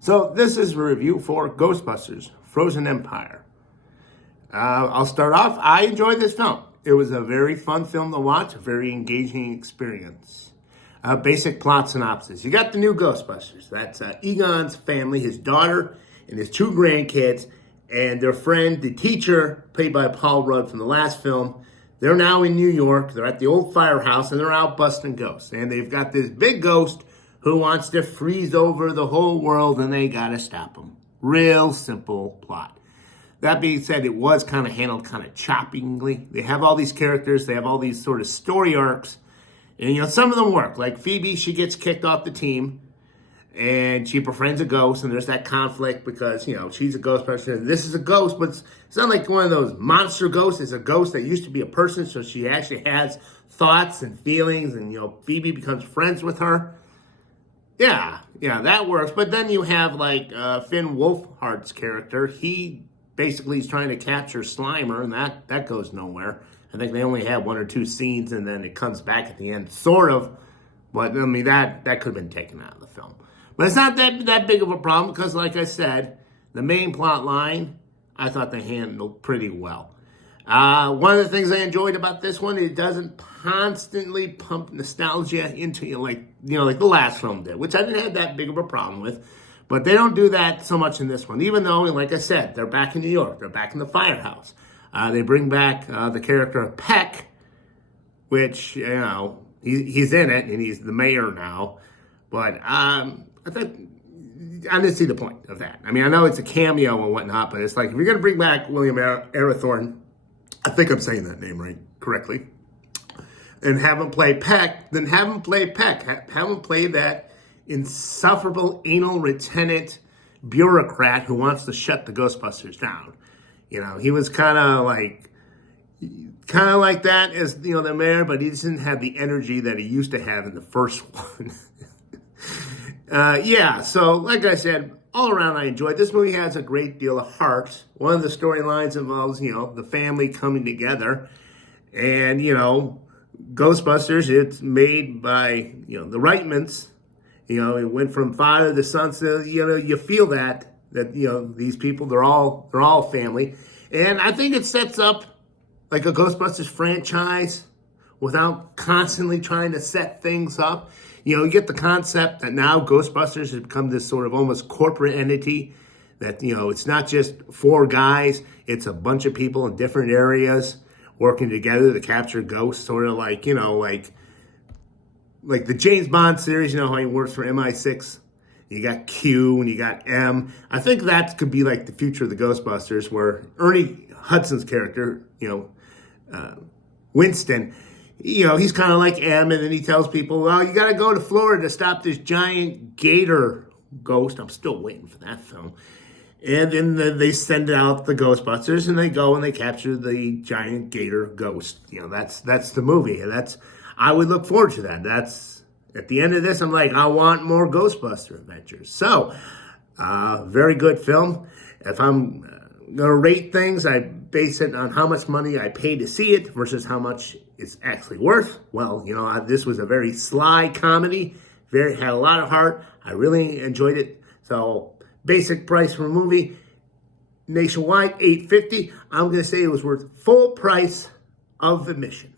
So this is a review for Ghostbusters, Frozen Empire. I'll start off. I enjoyed this film. It was a very fun film to watch, a very engaging experience. Basic plot synopsis. You got the new Ghostbusters. That's Egon's family, his daughter, and his two grandkids, and their friend, the teacher, played by Paul Rudd from the last film. They're now in New York. They're at the old firehouse, and they're out busting ghosts. And they've got this big ghost who wants to freeze over the whole world, and they got to stop him. Real simple plot. That being said, it was kind of handled kind of choppingly. They have all these characters. They have all these sort of story arcs. And, some of them work. Like Phoebe, she gets kicked off the team. And she befriends a ghost. And there's that conflict because, she's a ghost person. This is a ghost, but it's not like one of those monster ghosts. It's a ghost that used to be a person. So she actually has thoughts and feelings. And, Phoebe becomes friends with her. Yeah, that works. But then you have, Finn Wolfhard's character. He basically is trying to capture Slimer, and that goes nowhere. I think they only have one or two scenes, and then it comes back at the end, sort of. But, that could have been taken out of the film. But it's not that big of a problem because, like I said, the main plot line, I thought they handled pretty well. One of the things I enjoyed about this one, it doesn't constantly pump nostalgia into you like the last film did, which I didn't have that big of a problem with. But they don't do that so much in this one, even though, like I said, they're back in New York. They're back in the firehouse. They bring back the character of Peck, which, he's in it, and he's the mayor now. But I didn't see the point of that. I know it's a cameo and whatnot, but it's like, if you're going to bring back William Arathorn, I think I'm saying that name correctly, and have him play Peck, then have him play Peck. Have him play that insufferable anal retenant bureaucrat who wants to shut the Ghostbusters down. He was kind of like that as, the mayor, but he doesn't have the energy that he used to have in the first one. So like I said, all around I enjoyed. This movie has a great deal of heart. One of the storylines involves, the family coming together. And, Ghostbusters, it's made by, the Reitmans. It went from father to son. So, you feel that these people, they're all family. And I think it sets up like a Ghostbusters franchise without constantly trying to set things up. You get the concept that now Ghostbusters has become this sort of almost corporate entity that, it's not just four guys, it's a bunch of people in different areas working together to capture ghosts, sort of like the James Bond series, how he works for MI6. You got Q and you got M. I think that could be like the future of the Ghostbusters, where Ernie Hudson's character, Winston, he's kind of like M, and then he tells people, well, you got to go to Florida to stop this giant gator ghost. I'm still waiting for that film. And then they send out the Ghostbusters, and they go and they capture the giant gator ghost. That's the movie. And I would look forward to that. That's at the end of this, I'm like, I want more Ghostbuster adventures. So, very good film. If I'm going to rate things, I base it on how much money I paid to see it versus how much it's actually worth. Well, this was a very sly comedy. Had a lot of heart. I really enjoyed it. So, basic price for a movie, nationwide, $8.50. I'm going to say it was worth full price of admission.